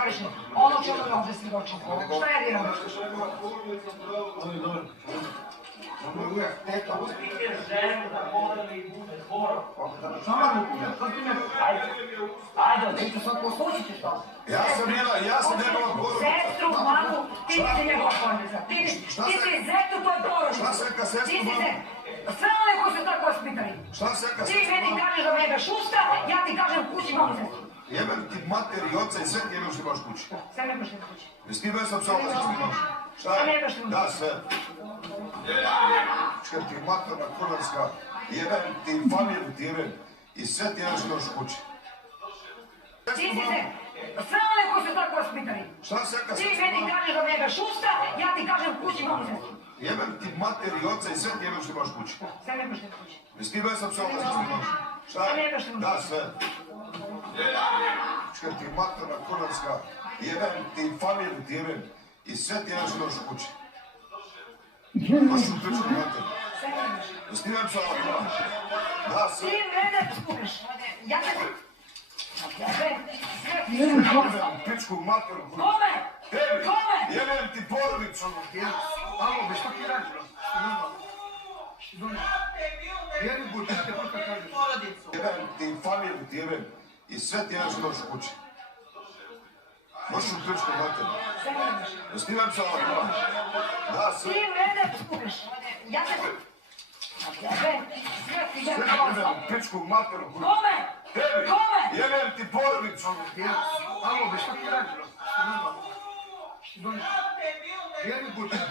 Kavišno, ono čemu je ovdje svjedočim. Šta ja diram? Uzmite ženu da podeli i bude zboro. Ajde, Ti ću sad poslušiti što? Ja sam njegova porodica. Sestru, mamu, ti si njegova porodica. Ti si zetu toj porodici. Šta seka sestru, mamu? Sve one koji su tako vaspitani. Šta seka Ti sestru, meni mamu? kažeš da me jebeš usta, ja ti kažem kući mamu sestru. Jebem ti mater i oca i sve ti jebem što imaš kući. Sve ne možeš kući. Jesi ti bez apsolutno što imaš? Šta? Sve ne jebeš što imaš. Da, sve. Čekaj ti materna kurvanska, jebem ti familiju ti jebem i sve ti jebem što imaš kući. Ti si sve one koji su tako vaspitani. Šta seka Ti sestru, meni mamu? kažeš da me jebeš usta, ja ti kažem kući mamu sestru. Jebem ti mater i oca i sve ti jebem što imaš kući. Sve ne možeš kući. Jesi ti bez apsolutno što imaš? Šta? Sve ne jebeš što imaš. Da, sve. Čekaj ti materna kurvanska, jebem ti familiju ti jebem i sve ti jebem što imaš kući. Baš u pičku mater. Sve ne možeš. Jesi ti bez apsolutno? Da, sve. Ti mene slušaš. Ja te... Jebem pičku materu. Kome? Tebi! Kome? Jebem ti porodicu! Alo, be šta ti radiš, bro? Što ima? Jedi budite, kako kažeš? Jebem ti familiju ti jebem i sve ti jebem što imaš kući. Baš u pičku materu. Sve ne možeš. Jesi ti bez apsolutno? Da, sve. Ti mene slušaš. Ja te... Jebem pičku materu. Kome? Tebi! Kome? Jebem ti porodicu! Alo, be šta ti radiš, bro? Što ima? Jedi budite.